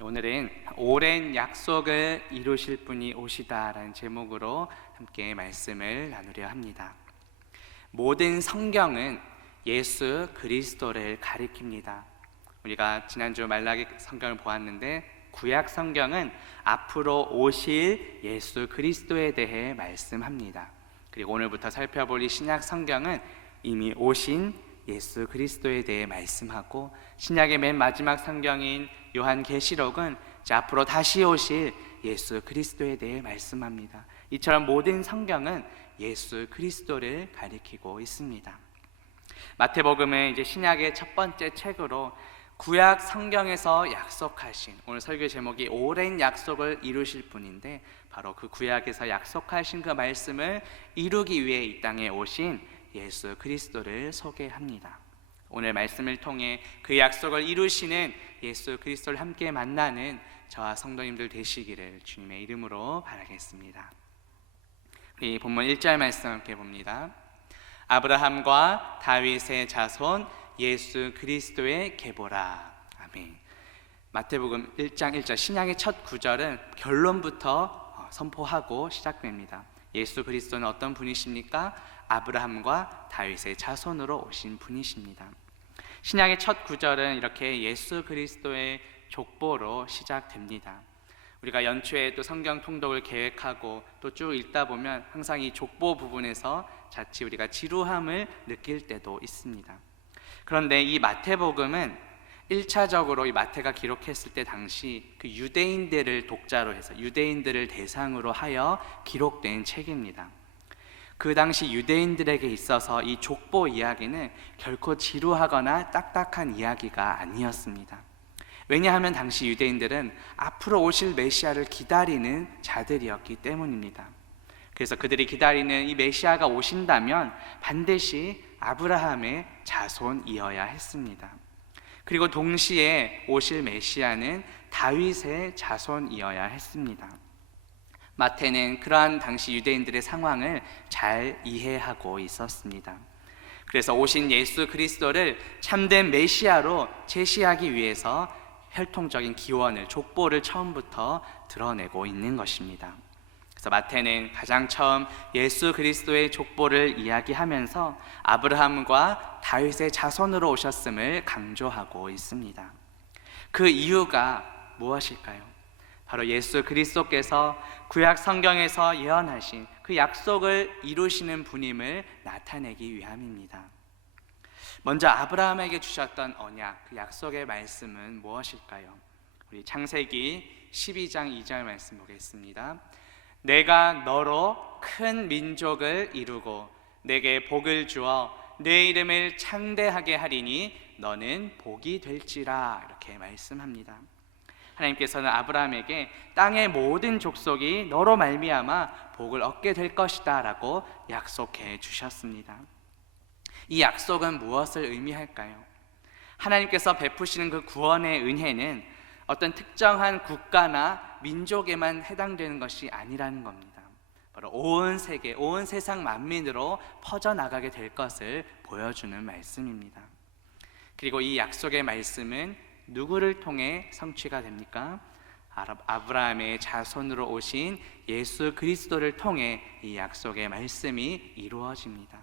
오늘은 오랜 약속을 이루실 분이 오시다라는 제목으로 함께 말씀을 나누려 합니다. 모든 성경은 예수 그리스도를 가리킵니다. 우리가 지난주 말라기 성경을 보았는데 구약 성경은 앞으로 오실 예수 그리스도에 대해 말씀합니다. 그리고 오늘부터 살펴볼 이 신약 성경은 이미 오신 예수 그리스도에 대해 말씀하고, 신약의 맨 마지막 성경인 요한계시록은 앞으로 다시 오실 예수 그리스도에 대해 말씀합니다. 이처럼 모든 성경은 예수 그리스도를 가리키고 있습니다. 마태복음은 이제 신약의 첫 번째 책으로 구약 성경에서 약속하신, 오늘 설교 제목이 오랜 약속을 이루실 분인데, 바로 그 구약에서 약속하신 그 말씀을 이루기 위해 이 땅에 오신 예수 그리스도를 소개합니다. 오늘 말씀을 통해 그 약속을 이루시는 예수 그리스도를 함께 만나는 저와 성도님들 되시기를 주님의 이름으로 바라겠습니다. 우리 본문 1절 말씀 함께 봅니다. 아브라함과 다윗의 자손 예수 그리스도의 계보라. 아멘. 마태복음 1장 1절 신약의 첫 구절은 결론부터 선포하고 시작됩니다. 예수 그리스도는 어떤 분이십니까? 아브라함과 다윗의 자손으로 오신 분이십니다. 신약의 첫 구절은 이렇게 예수 그리스도의 족보로 시작됩니다. 우리가 연초에 또 성경 통독을 계획하고 또 쭉 읽다 보면 항상 이 족보 부분에서 자칫 우리가 지루함을 느낄 때도 있습니다. 그런데 이 마태복음은 1차적으로 이 마태가 기록했을 때 당시 그 유대인들을 독자로 해서 유대인들을 대상으로 하여 기록된 책입니다. 그 당시 유대인들에게 있어서 이 족보 이야기는 결코 지루하거나 딱딱한 이야기가 아니었습니다. 왜냐하면 당시 유대인들은 앞으로 오실 메시아를 기다리는 자들이었기 때문입니다. 그래서 그들이 기다리는 이 메시아가 오신다면 반드시 아브라함의 자손이어야 했습니다. 그리고 동시에 오실 메시아는 다윗의 자손이어야 했습니다. 마태는 그러한 당시 유대인들의 상황을 잘 이해하고 있었습니다. 그래서 오신 예수 그리스도를 참된 메시아로 제시하기 위해서 혈통적인 기원을, 족보를 처음부터 드러내고 있는 것입니다. 그래서 마태는 가장 처음 예수 그리스도의 족보를 이야기하면서 아브라함과 다윗의 자손으로 오셨음을 강조하고 있습니다. 그 이유가 무엇일까요? 바로 예수 그리스도께서 구약 성경에서 예언하신 그 약속을 이루시는 분임을 나타내기 위함입니다. 먼저 아브라함에게 주셨던 언약, 그 약속의 말씀은 무엇일까요? 우리 창세기 12장 2절 말씀 보겠습니다. 내가 너로 큰 민족을 이루고 내게 복을 주어 내 이름을 창대하게 하리니 너는 복이 될지라, 이렇게 말씀합니다. 하나님께서는 아브라함에게 땅의 모든 족속이 너로 말미암아 복을 얻게 될 것이다 라고 약속해 주셨습니다. 이 약속은 무엇을 의미할까요? 하나님께서 베푸시는 그 구원의 은혜는 어떤 특정한 국가나 민족에만 해당되는 것이 아니라는 겁니다. 바로 온 세계, 온 세상 만민으로 퍼져나가게 될 것을 보여주는 말씀입니다. 그리고 이 약속의 말씀은 누구를 통해 성취가 됩니까? 아브라함의 자손으로 오신 예수 그리스도를 통해 이 약속의 말씀이 이루어집니다.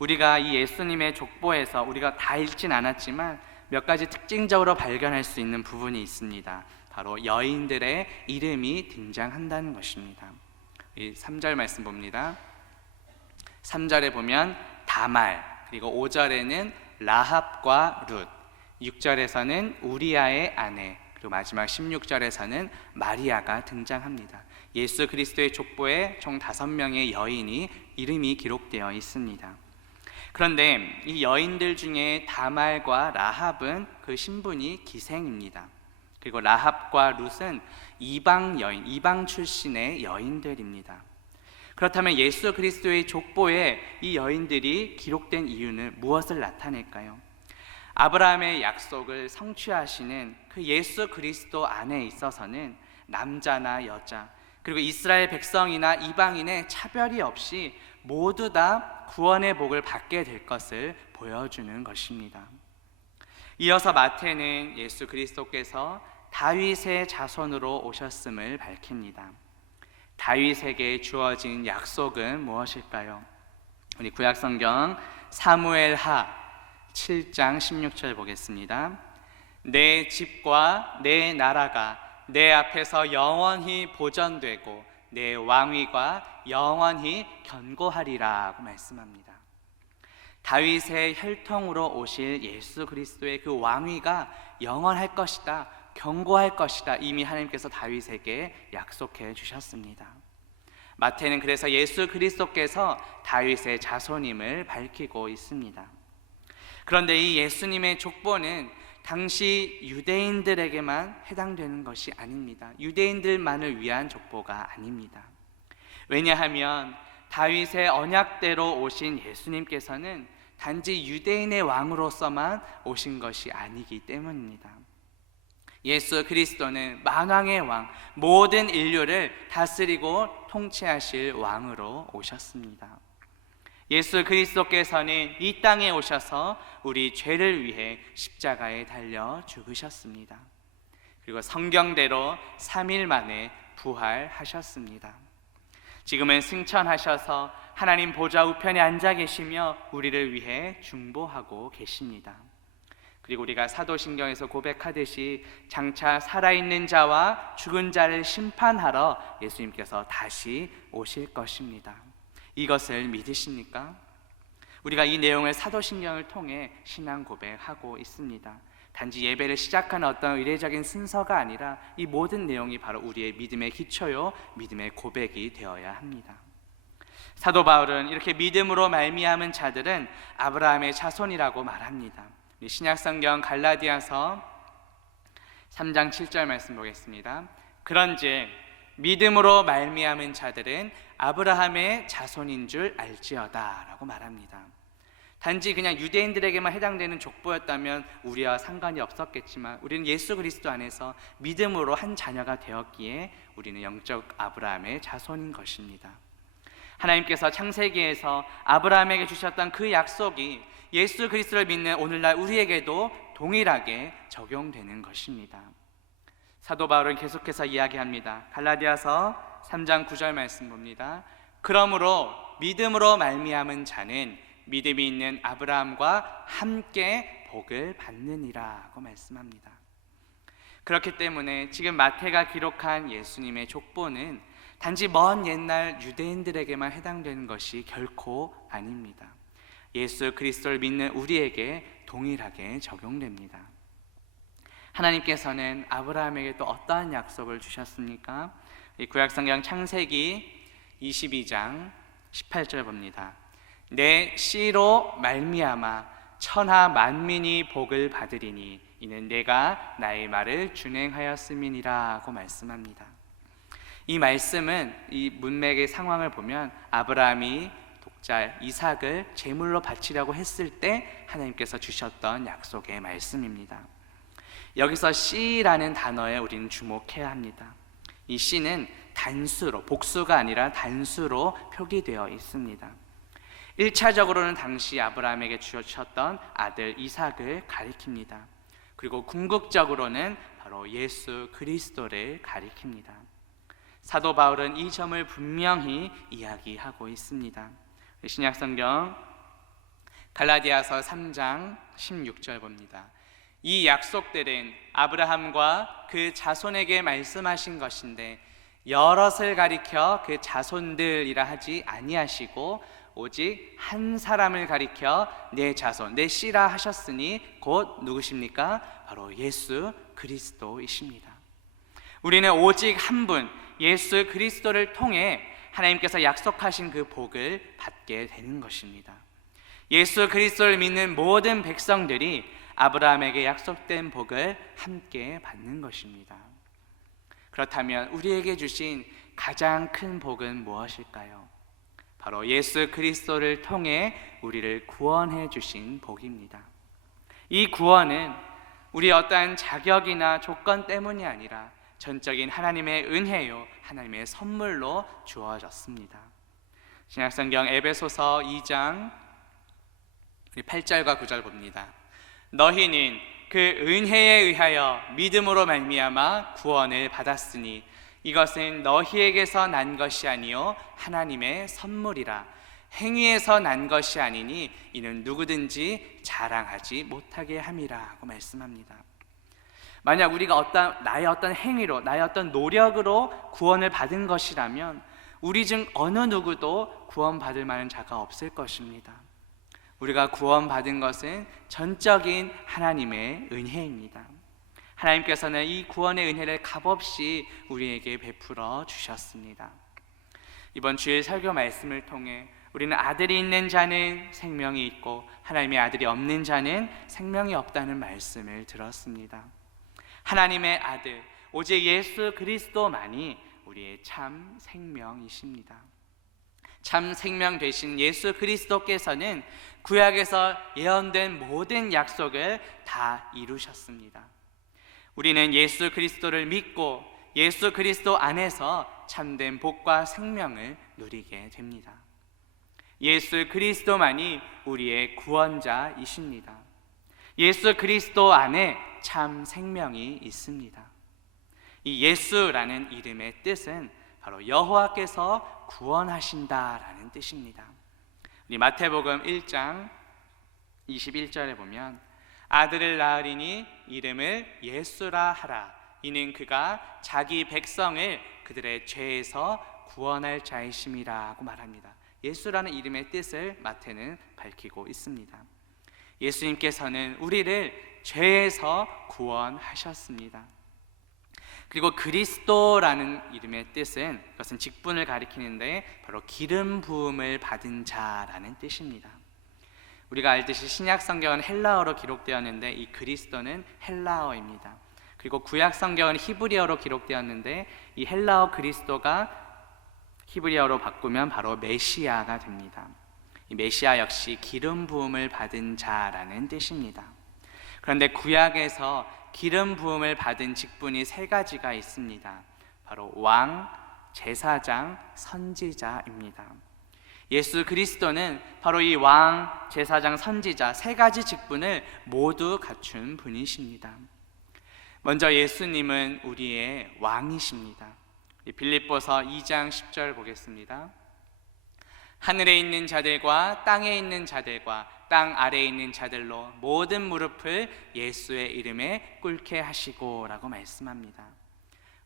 우리가 이 예수님의 족보에서 우리가 다 읽진 않았지만 몇 가지 특징적으로 발견할 수 있는 부분이 있습니다. 바로 여인들의 이름이 등장한다는 것입니다. 이 3절 말씀 봅니다. 3절에 보면 다말, 그리고 5절에는 라합과 룻, 6절에서는 우리아의 아내, 그리고 마지막 16절에서는 마리아가 등장합니다. 예수 그리스도의 족보에 총 5명의 여인이 이름이 기록되어 있습니다. 그런데 이 여인들 중에 다말과 라합은 그 신분이 기생입니다. 그리고 라합과 룻은 이방 여인, 이방 출신의 여인들입니다. 그렇다면 예수 그리스도의 족보에 이 여인들이 기록된 이유는 무엇을 나타낼까요? 아브라함의 약속을 성취하시는 그 예수 그리스도 안에 있어서는 남자나 여자, 그리고 이스라엘 백성이나 이방인의 차별이 없이 모두 다 구원의 복을 받게 될 것을 보여주는 것입니다. 이어서 마태는 예수 그리스도께서 다윗의 자손으로 오셨음을 밝힙니다. 다윗에게 주어진 약속은 무엇일까요? 우리 구약성경 사무엘하 7장 16절 보겠습니다. 내 집과 내 나라가 내 앞에서 영원히 보존되고 내 왕위가 영원히 견고하리라고 말씀합니다. 다윗의 혈통으로 오실 예수 그리스도의 그 왕위가 영원할 것이다, 견고할 것이다, 이미 하나님께서 다윗에게 약속해 주셨습니다. 마태는 그래서 예수 그리스도께서 다윗의 자손임을 밝히고 있습니다. 그런데 이 예수님의 족보는 당시 유대인들에게만 해당되는 것이 아닙니다. 유대인들만을 위한 족보가 아닙니다. 왜냐하면 다윗의 언약대로 오신 예수님께서는 단지 유대인의 왕으로서만 오신 것이 아니기 때문입니다. 예수 그리스도는 만왕의 왕, 모든 인류를 다스리고 통치하실 왕으로 오셨습니다. 예수 그리스도께서는 이 땅에 오셔서 우리 죄를 위해 십자가에 달려 죽으셨습니다. 그리고 성경대로 3일 만에 부활하셨습니다. 지금은 승천하셔서 하나님 보좌 우편에 앉아 계시며 우리를 위해 중보하고 계십니다. 그리고 우리가 사도신경에서 고백하듯이 장차 살아있는 자와 죽은 자를 심판하러 예수님께서 다시 오실 것입니다. 이것을 믿으십니까? 우리가 이 내용을 사도신경을 통해 신앙 고백하고 있습니다. 단지 예배를 시작하는 어떤 의례적인 순서가 아니라 이 모든 내용이 바로 우리의 믿음의 기초요, 믿음의 고백이 되어야 합니다. 사도 바울은 이렇게 믿음으로 말미암은 자들은 아브라함의 자손이라고 말합니다. 신약성경 갈라디아서 3장 7절 말씀 보겠습니다. 그런즉 믿음으로 말미암은 자들은 아브라함의 자손인 줄 알지어다 라고 말합니다. 단지 그냥 유대인들에게만 해당되는 족보였다면 우리와 상관이 없었겠지만 우리는 예수 그리스도 안에서 믿음으로 한 자녀가 되었기에 우리는 영적 아브라함의 자손인 것입니다. 하나님께서 창세기에서 아브라함에게 주셨던 그 약속이 예수 그리스도를 믿는 오늘날 우리에게도 동일하게 적용되는 것입니다. 사도 바울은 계속해서 이야기합니다. 갈라디아서 3장 9절 말씀 봅니다. 그러므로 믿음으로 말미암은 자는 믿음이 있는 아브라함과 함께 복을 받느니라고 말씀합니다. 그렇기 때문에 지금 마태가 기록한 예수님의 족보는 단지 먼 옛날 유대인들에게만 해당되는 것이 결코 아닙니다. 예수 그리스도를 믿는 우리에게 동일하게 적용됩니다. 하나님께서는 아브라함에게 또 어떠한 약속을 주셨습니까? 이 구약성경 창세기 22장 18절 봅니다. 내 씨로 말미암아 천하 만민이 복을 받으리니 이는 내가 나의 말을 준행하였음이니라고 말씀합니다. 이 말씀은 이 문맥의 상황을 보면 아브라함이 독자 이삭을 제물로 바치려고 했을 때 하나님께서 주셨던 약속의 말씀입니다. 여기서 씨라는 단어에 우리는 주목해야 합니다. 이 씨는 단수로, 복수가 아니라 단수로 표기되어 있습니다. 1차적으로는 당시 아브라함에게 주셨던 아들 이삭을 가리킵니다. 그리고 궁극적으로는 바로 예수 그리스도를 가리킵니다. 사도 바울은 이 점을 분명히 이야기하고 있습니다. 신약성경 갈라디아서 3장 16절 봅니다. 이 약속들은 아브라함과 그 자손에게 말씀하신 것인데 여럿을 가리켜 그 자손들이라 하지 아니하시고 오직 한 사람을 가리켜 내 자손, 내 씨라 하셨으니 곧 누구십니까? 바로 예수 그리스도이십니다. 우리는 오직 한 분, 예수 그리스도를 통해 하나님께서 약속하신 그 복을 받게 되는 것입니다. 예수 그리스도를 믿는 모든 백성들이 아브라함에게 약속된 복을 함께 받는 것입니다. 그렇다면 우리에게 주신 가장 큰 복은 무엇일까요? 바로 예수 그리스도를 통해 우리를 구원해 주신 복입니다. 이 구원은 우리의 어떠한 자격이나 조건 때문이 아니라 전적인 하나님의 은혜요, 하나님의 선물로 주어졌습니다. 신약성경 에베소서 2장 8절과 9절 봅니다. 너희는 그 은혜에 의하여 믿음으로 말미암아 구원을 받았으니 이것은 너희에게서 난 것이 아니요 하나님의 선물이라. 행위에서 난 것이 아니니 이는 누구든지 자랑하지 못하게 함이라 하고 말씀합니다. 만약 우리가 나의 어떤 행위로, 나의 어떤 노력으로 구원을 받은 것이라면 우리 중 어느 누구도 구원받을 만한 자가 없을 것입니다. 우리가 구원받은 것은 전적인 하나님의 은혜입니다. 하나님께서는 이 구원의 은혜를 값없이 우리에게 베풀어 주셨습니다. 이번 주일 설교 말씀을 통해 우리는 아들이 있는 자는 생명이 있고 하나님의 아들이 없는 자는 생명이 없다는 말씀을 들었습니다. 하나님의 아들, 오직 예수 그리스도만이 우리의 참 생명이십니다. 참 생명 되신 예수 그리스도께서는 구약에서 예언된 모든 약속을 다 이루셨습니다. 우리는 예수 그리스도를 믿고 예수 그리스도 안에서 참된 복과 생명을 누리게 됩니다. 예수 그리스도만이 우리의 구원자이십니다. 예수 그리스도 안에 참 생명이 있습니다. 이 예수라는 이름의 뜻은 바로 여호와께서 구원하신다라는 뜻입니다. 우리 마태복음 1장 21절에 보면 아들을 낳으리니 이름을 예수라 하라. 이는 그가 자기 백성을 그들의 죄에서 구원할 자이심이라 하고 말합니다. 예수라는 이름의 뜻을 마태는 밝히고 있습니다. 예수님께서는 우리를 죄에서 구원하셨습니다. 그리고 그리스도라는 이름의 뜻은, 그것은 직분을 가리키는데 바로 기름 부음을 받은 자라는 뜻입니다. 우리가 알듯이 신약 성경은 헬라어로 기록되었는데 이 그리스도는 헬라어입니다. 그리고 구약 성경은 히브리어로 기록되었는데 이 헬라어 그리스도가 히브리어로 바꾸면 바로 메시아가 됩니다. 이 메시아 역시 기름 부음을 받은 자라는 뜻입니다. 그런데 구약에서 기름 부음을 받은 직분이 세 가지가 있습니다. 바로 왕, 제사장, 선지자입니다. 예수 그리스도는 바로 이 왕, 제사장, 선지자 세 가지 직분을 모두 갖춘 분이십니다. 먼저 예수님은 우리의 왕이십니다. 빌립보서 2장 10절 보겠습니다. 하늘에 있는 자들과 땅에 있는 자들과 땅 아래에 있는 자들로 모든 무릎을 예수의 이름에 꿇게 하시고 라고 말씀합니다.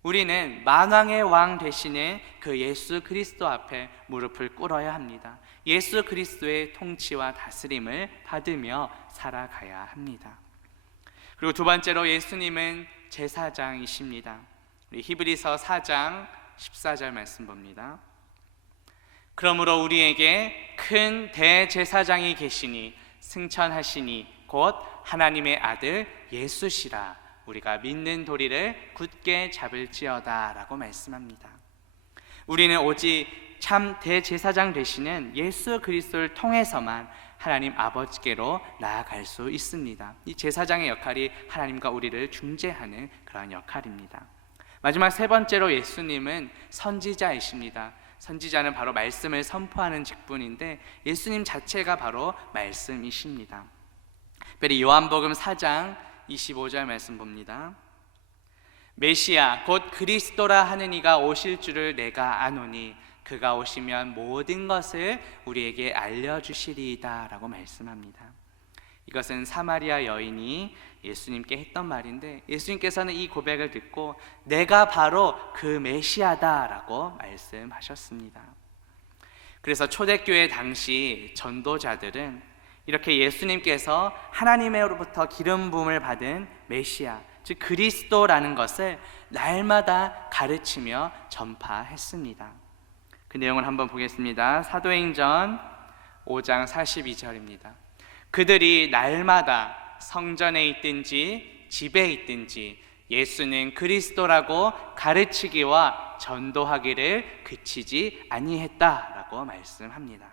우리는 만왕의 왕 되시는 그 예수 그리스도 앞에 무릎을 꿇어야 합니다. 예수 그리스도의 통치와 다스림을 받으며 살아가야 합니다. 그리고 두 번째로 예수님은 제사장이십니다. 우리 히브리서 4장 14절 말씀 봅니다. 그러므로 우리에게 큰 대제사장이 계시니 승천하시니 곧 하나님의 아들 예수시라. 우리가 믿는 도리를 굳게 잡을지어다 라고 말씀합니다. 우리는 오직 참 대제사장 되시는 예수 그리스도를 통해서만 하나님 아버지께로 나아갈 수 있습니다. 이 제사장의 역할이 하나님과 우리를 중재하는 그런 역할입니다. 마지막 세 번째로 예수님은 선지자이십니다. 선지자는 바로 말씀을 선포하는 직분인데 예수님 자체가 바로 말씀이십니다. 특별히 요한복음 4장 25절 말씀 봅니다. 메시아 곧 그리스도라 하는 이가 오실 줄을 내가 아노니 그가 오시면 모든 것을 우리에게 알려주시리이다 라고 말씀합니다. 이것은 사마리아 여인이 예수님께 했던 말인데 예수님께서는 이 고백을 듣고 내가 바로 그 메시아다 라고 말씀하셨습니다. 그래서 초대교회 당시 전도자들은 이렇게 예수님께서 하나님으로부터 기름 부음을 받은 메시아, 즉 그리스도라는 것을 날마다 가르치며 전파했습니다. 그 내용을 한번 보겠습니다. 사도행전 5장 42절입니다. 그들이 날마다 성전에 있든지 집에 있든지 예수는 그리스도라고 가르치기와 전도하기를 그치지 아니했다라고 말씀합니다.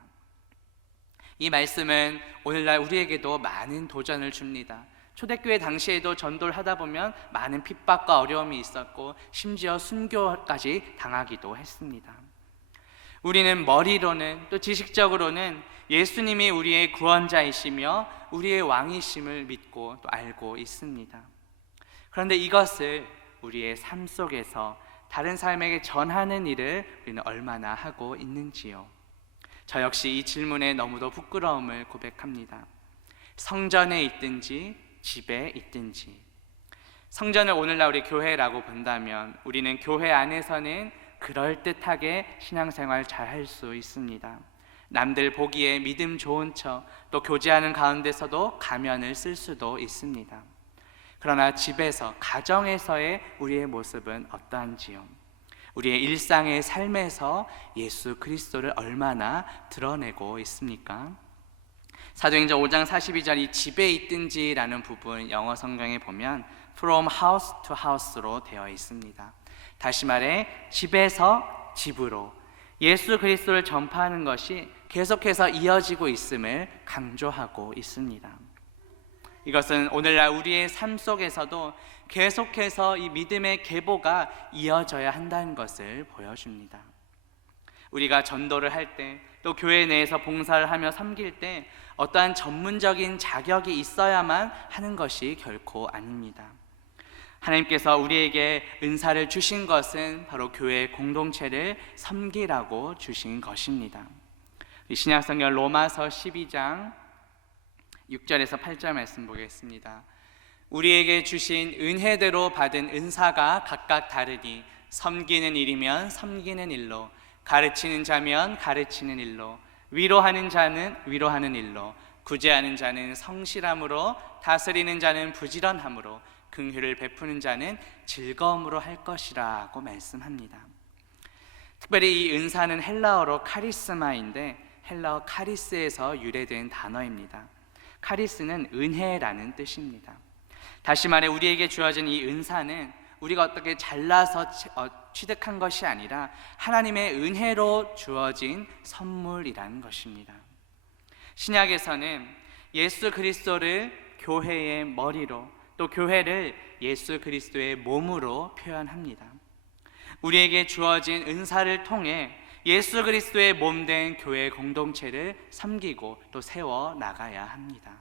이 말씀은 오늘날 우리에게도 많은 도전을 줍니다. 초대교회 당시에도 전도를 하다 보면 많은 핍박과 어려움이 있었고 심지어 순교까지 당하기도 했습니다. 우리는 머리로는 또 지식적으로는 예수님이 우리의 구원자이시며 우리의 왕이심을 믿고 또 알고 있습니다. 그런데 이것을 우리의 삶 속에서 다른 사람에게 전하는 일을 우리는 얼마나 하고 있는지요? 저 역시 이 질문에 너무도 부끄러움을 고백합니다. 성전에 있든지 집에 있든지, 성전을 오늘날 우리 교회라고 본다면 우리는 교회 안에서는 그럴듯하게 신앙생활 잘 할 수 있습니다. 남들 보기에 믿음 좋은 척, 또 교제하는 가운데서도 가면을 쓸 수도 있습니다. 그러나 집에서, 가정에서의 우리의 모습은 어떠한지요? 우리의 일상의 삶에서 예수 그리스도를 얼마나 드러내고 있습니까? 사도행전 5장 42절 이 집에 있든지 라는 부분 영어 성경에 보면 From house to house로 되어 있습니다. 다시 말해 집에서 집으로 예수 그리스도를 전파하는 것이 계속해서 이어지고 있음을 강조하고 있습니다. 이것은 오늘날 우리의 삶 속에서도 계속해서 이 믿음의 계보가 이어져야 한다는 것을 보여줍니다. 우리가 전도를 할 때, 또 교회 내에서 봉사를 하며 섬길 때 어떠한 전문적인 자격이 있어야만 하는 것이 결코 아닙니다. 하나님께서 우리에게 은사를 주신 것은 바로 교회 공동체를 섬기라고 주신 것입니다. 신약성경 로마서 12장 6절에서 8절 말씀 보겠습니다. 우리에게 주신 은혜대로 받은 은사가 각각 다르니 섬기는 일이면 섬기는 일로, 가르치는 자면 가르치는 일로, 위로하는 자는 위로하는 일로, 구제하는 자는 성실함으로, 다스리는 자는 부지런함으로, 긍휼을 베푸는 자는 즐거움으로 할 것이라고 말씀합니다. 특별히 이 은사는 헬라어로 카리스마인데 헬라어 카리스에서 유래된 단어입니다. 카리스는 은혜라는 뜻입니다. 다시 말해 우리에게 주어진 이 은사는 우리가 어떻게 잘나서 취득한 것이 아니라 하나님의 은혜로 주어진 선물이라는 것입니다. 신약에서는 예수 그리스도를 교회의 머리로, 또 교회를 예수 그리스도의 몸으로 표현합니다. 우리에게 주어진 은사를 통해 예수 그리스도의 몸된 교회 공동체를 섬기고 또 세워 나가야 합니다.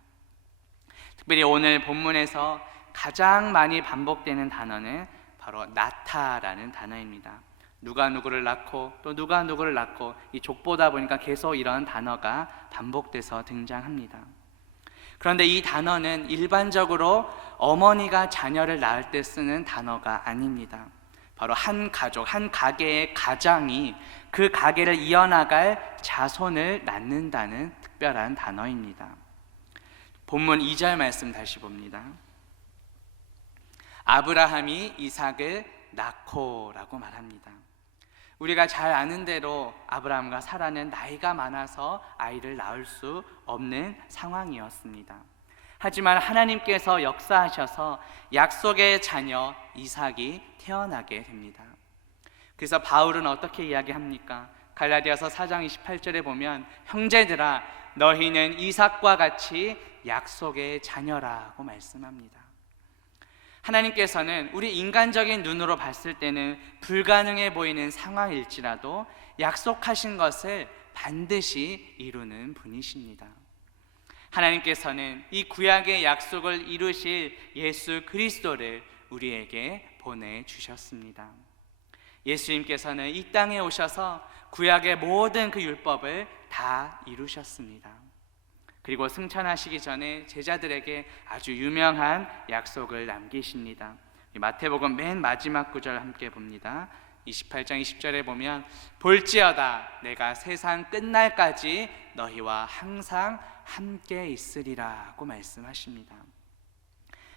특별히 오늘 본문에서 가장 많이 반복되는 단어는 바로 낳다라는 단어입니다. 누가 누구를 낳고 또 누가 누구를 낳고, 이 족보다 보니까 계속 이런 단어가 반복돼서 등장합니다. 그런데 이 단어는 일반적으로 어머니가 자녀를 낳을 때 쓰는 단어가 아닙니다. 바로 한 가족, 한 가게의 가장이 그 가게를 이어나갈 자손을 낳는다는 특별한 단어입니다. 본문 2절 말씀 다시 봅니다. 아브라함이 이삭을 낳고라고 말합니다. 우리가 잘 아는 대로 아브라함과 사라는 나이가 많아서 아이를 낳을 수 없는 상황이었습니다. 하지만 하나님께서 역사하셔서 약속의 자녀 이삭이 태어나게 됩니다. 그래서 바울은 어떻게 이야기합니까? 갈라디아서 4장 28절에 보면 형제들아 너희는 이삭과 같이 약속의 자녀라고 말씀합니다. 하나님께서는 우리 인간적인 눈으로 봤을 때는 불가능해 보이는 상황일지라도 약속하신 것을 반드시 이루는 분이십니다. 하나님께서는 이 구약의 약속을 이루실 예수 그리스도를 우리에게 보내주셨습니다. 예수님께서는 이 땅에 오셔서 구약의 모든 그 율법을 다 이루셨습니다. 그리고 승천하시기 전에 제자들에게 아주 유명한 약속을 남기십니다. 마태복음 맨 마지막 구절 함께 봅니다. 28장 20절에 보면 볼지어다 내가 세상 끝날까지 너희와 항상 함께 있으리라고 말씀하십니다.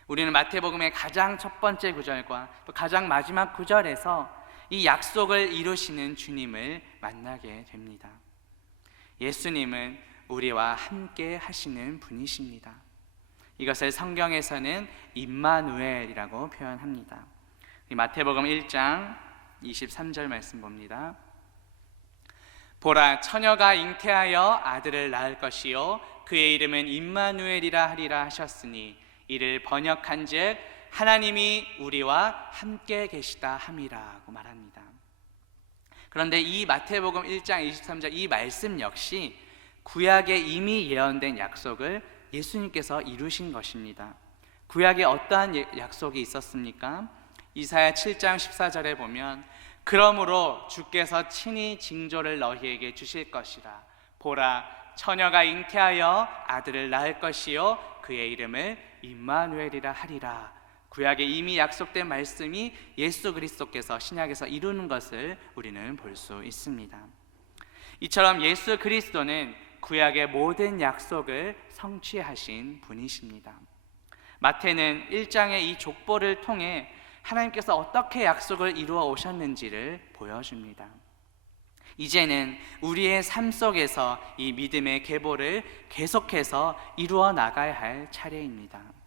우리는 마태복음의 가장 첫 번째 구절과 또 가장 마지막 구절에서 이 약속을 이루시는 주님을 만나게 됩니다. 예수님은 우리와 함께 하시는 분이십니다. 이것을 성경에서는 임마누엘이라고 표현합니다. 마태복음 1장 23절 말씀 봅니다. 보라 처녀가 잉태하여 아들을 낳을 것이요 그의 이름은 임마누엘이라 하리라 하셨으니 이를 번역한즉 하나님이 우리와 함께 계시다 함이라고 말합니다. 그런데 이 마태복음 1장 23절 이 말씀 역시 구약에 이미 예언된 약속을 예수님께서 이루신 것입니다. 구약에 어떠한 약속이 있었습니까? 이사야 7장 14절에 보면 그러므로 주께서 친히 징조를 너희에게 주실 것이라. 보라, 처녀가 잉태하여 아들을 낳을 것이요 그의 이름을 임마누엘이라 하리라. 구약에 이미 약속된 말씀이 예수 그리스도께서 신약에서 이루는 것을 우리는 볼 수 있습니다. 이처럼 예수 그리스도는 구약의 모든 약속을 성취하신 분이십니다. 마태는 1장의 이 족보를 통해 하나님께서 어떻게 약속을 이루어 오셨는지를 보여줍니다. 이제는 우리의 삶 속에서 이 믿음의 계보를 계속해서 이루어 나가야 할 차례입니다.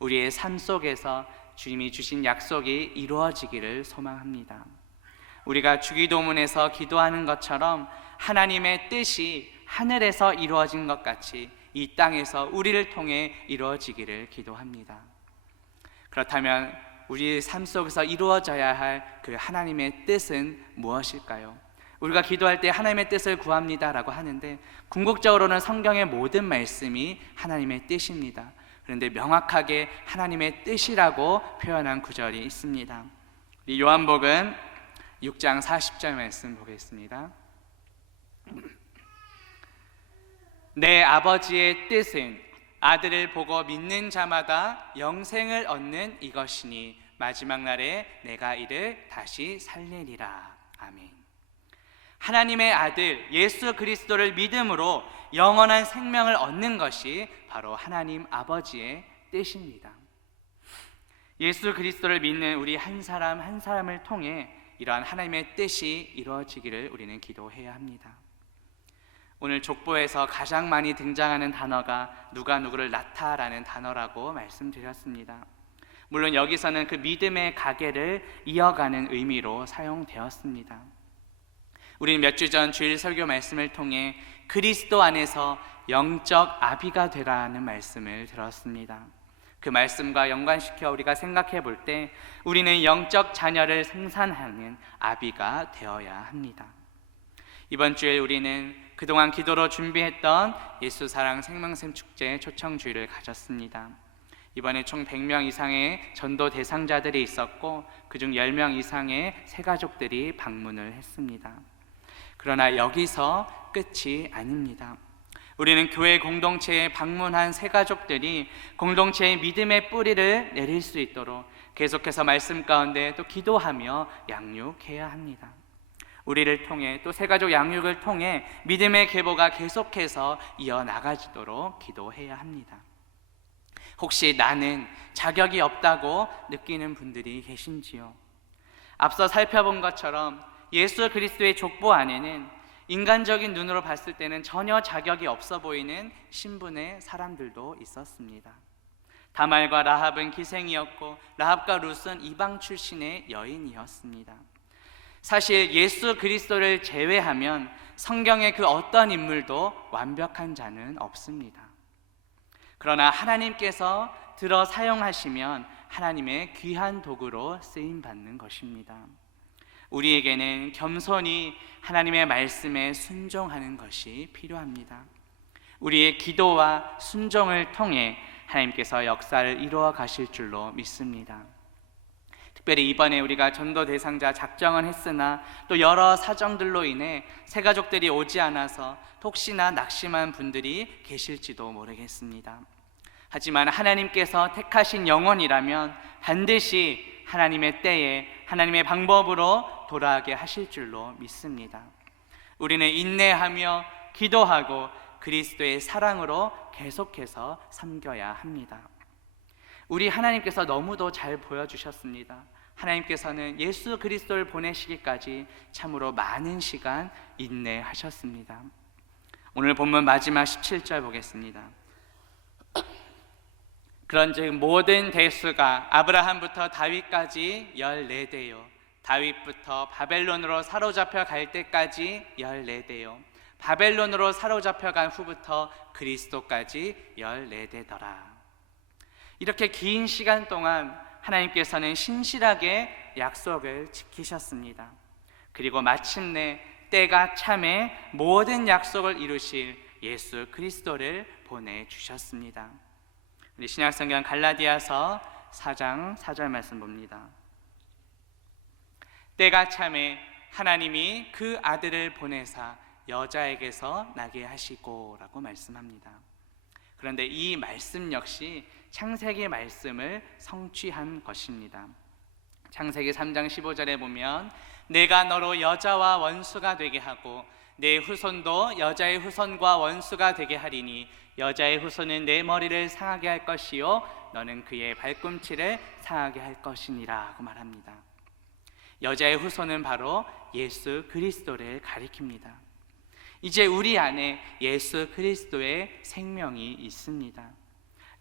우리의 삶 속에서 주님이 주신 약속이 이루어지기를 소망합니다. 우리가 주기도문에서 기도하는 것처럼 하나님의 뜻이 하늘에서 이루어진 것 같이 이 땅에서 우리를 통해 이루어지기를 기도합니다. 그렇다면 우리의 삶 속에서 이루어져야 할 그 하나님의 뜻은 무엇일까요? 우리가 기도할 때 하나님의 뜻을 구합니다라고 하는데 궁극적으로는 성경의 모든 말씀이 하나님의 뜻입니다. 그런데 명확하게 하나님의 뜻이라고 표현한 구절이 있습니다. 이 요한복음 6장 40절 말씀 보겠습니다. 내 아버지의 뜻은 아들을 보고 믿는 자마다 영생을 얻는 이것이니 마지막 날에 내가 이를 다시 살리리라. 아멘. 하나님의 아들 예수 그리스도를 믿음으로 영원한 생명을 얻는 것이 바로 하나님 아버지의 뜻입니다. 예수 그리스도를 믿는 우리 한 사람 한 사람을 통해 이러한 하나님의 뜻이 이루어지기를 우리는 기도해야 합니다. 오늘 족보에서 가장 많이 등장하는 단어가 누가 누구를 낳다라는 단어라고 말씀드렸습니다. 물론 여기서는 그 믿음의 가계를 이어가는 의미로 사용되었습니다. 우리는 몇 주 전 주일 설교 말씀을 통해 그리스도 안에서 영적 아비가 되라는 말씀을 들었습니다. 그 말씀과 연관시켜 우리가 생각해 볼 때 우리는 영적 자녀를 생산하는 아비가 되어야 합니다. 이번 주에 우리는 그동안 기도로 준비했던 예수 사랑 생명샘 축제 초청 주일을 가졌습니다. 이번에 총 100명 이상의 전도 대상자들이 있었고 그중 10명 이상의 새가족들이 방문을 했습니다. 그러나 여기서 끝이 아닙니다. 우리는 교회 공동체에 방문한 새가족들이 공동체의 믿음의 뿌리를 내릴 수 있도록 계속해서 말씀 가운데 또 기도하며 양육해야 합니다. 우리를 통해 또 새가족 양육을 통해 믿음의 계보가 계속해서 이어나가지도록 기도해야 합니다. 혹시 나는 자격이 없다고 느끼는 분들이 계신지요? 앞서 살펴본 것처럼 예수 그리스도의 족보 안에는 인간적인 눈으로 봤을 때는 전혀 자격이 없어 보이는 신분의 사람들도 있었습니다. 다말과 라합은 기생이었고 라합과 룻은 이방 출신의 여인이었습니다. 사실 예수 그리스도를 제외하면 성경의 그 어떤 인물도 완벽한 자는 없습니다. 그러나 하나님께서 들어 사용하시면 하나님의 귀한 도구로 쓰임받는 것입니다. 우리에게는 겸손히 하나님의 말씀에 순종하는 것이 필요합니다. 우리의 기도와 순종을 통해 하나님께서 역사를 이루어 가실 줄로 믿습니다. 특별히 이번에 우리가 전도 대상자 작정은 했으나 또 여러 사정들로 인해 새가족들이 오지 않아서 혹시나 낙심한 분들이 계실지도 모르겠습니다. 하지만 하나님께서 택하신 영혼이라면 반드시 하나님의 때에 하나님의 방법으로 돌아가게 하실 줄로 믿습니다. 우리는 인내하며 기도하고 그리스도의 사랑으로 계속해서 섬겨야 합니다. 우리 하나님께서 너무도 잘 보여주셨습니다. 하나님께서는 예수 그리스도를 보내시기까지 참으로 많은 시간 인내하셨습니다. 오늘 본문 마지막 17절 보겠습니다. 그런즉 모든 대수가 아브라함부터 다윗까지 14대요 다윗부터 바벨론으로 사로잡혀 갈 때까지 14대요 바벨론으로 사로잡혀 간 후부터 그리스도까지 14대더라. 이렇게 긴 시간 동안 하나님께서는 신실하게 약속을 지키셨습니다. 그리고 마침내 때가 참에 모든 약속을 이루실 예수 그리스도를 보내주셨습니다. 우리 신약성경 갈라디아서 4장 4절 말씀 봅니다. 때가 참에 하나님이 그 아들을 보내사 여자에게서 나게 하시고 라고 말씀합니다. 그런데 이 말씀 역시 창세기 말씀을 성취한 것입니다. 창세기 3장 15절에 보면 내가 너로 여자와 원수가 되게 하고 내 후손도 여자의 후손과 원수가 되게 하리니 여자의 후손은 내 머리를 상하게 할 것이요 너는 그의 발꿈치를 상하게 할 것이니라 하고 말합니다. 여자의 후손은 바로 예수 그리스도를 가리킵니다. 이제 우리 안에 예수 그리스도의 생명이 있습니다.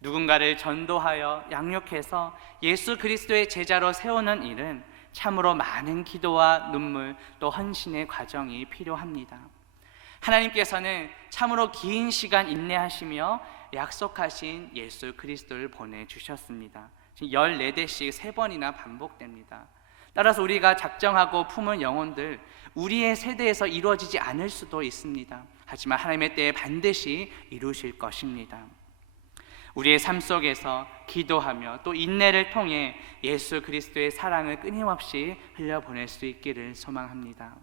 누군가를 전도하여 양육해서 예수 그리스도의 제자로 세우는 일은 참으로 많은 기도와 눈물 또 헌신의 과정이 필요합니다. 하나님께서는 참으로 긴 시간 인내하시며 약속하신 예수 그리스도를 보내주셨습니다. 14대씩 3번이나 반복됩니다. 따라서 우리가 작정하고 품은 영혼들 우리의 세대에서 이루어지지 않을 수도 있습니다. 하지만 하나님의 때에 반드시 이루실 것입니다. 우리의 삶 속에서 기도하며 또 인내를 통해 예수 그리스도의 사랑을 끊임없이 흘려보낼 수 있기를 소망합니다.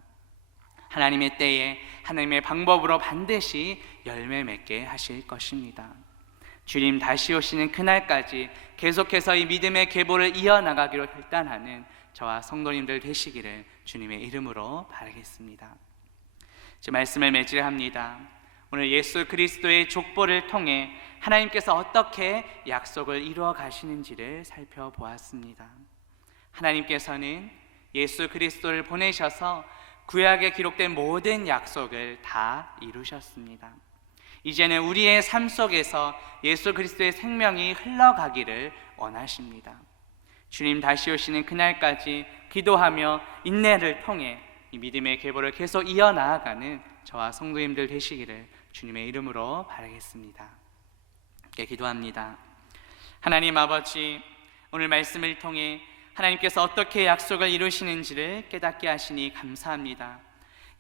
하나님의 때에 하나님의 방법으로 반드시 열매 맺게 하실 것입니다. 주님 다시 오시는 그날까지 계속해서 이 믿음의 계보를 이어나가기로 결단하는 저와 성도님들 되시기를 주님의 이름으로 바라겠습니다. 제 말씀을 맺으합니다. 오늘 예수 그리스도의 족보를 통해 하나님께서 어떻게 약속을 이루어 가시는지를 살펴보았습니다. 하나님께서는 예수 그리스도를 보내셔서 구약에 기록된 모든 약속을 다 이루셨습니다. 이제는 우리의 삶 속에서 예수 그리스도의 생명이 흘러가기를 원하십니다. 주님 다시 오시는 그날까지 기도하며 인내를 통해 이 믿음의 계보를 계속 이어나가는 저와 성도님들 되시기를 주님의 이름으로 바라겠습니다. 함께 기도합니다. 하나님 아버지, 오늘 말씀을 통해 하나님께서 어떻게 약속을 이루시는지를 깨닫게 하시니 감사합니다.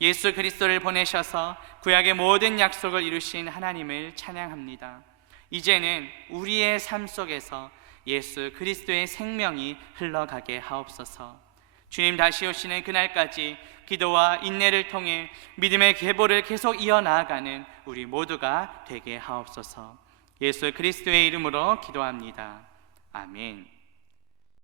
예수 그리스도를 보내셔서 구약의 모든 약속을 이루신 하나님을 찬양합니다. 이제는 우리의 삶 속에서 예수 그리스도의 생명이 흘러가게 하옵소서. 주님 다시 오시는 그날까지 기도와 인내를 통해 믿음의 계보를 계속 이어나가는 우리 모두가 되게 하옵소서. 예수 그리스도의 이름으로 기도합니다. 아멘.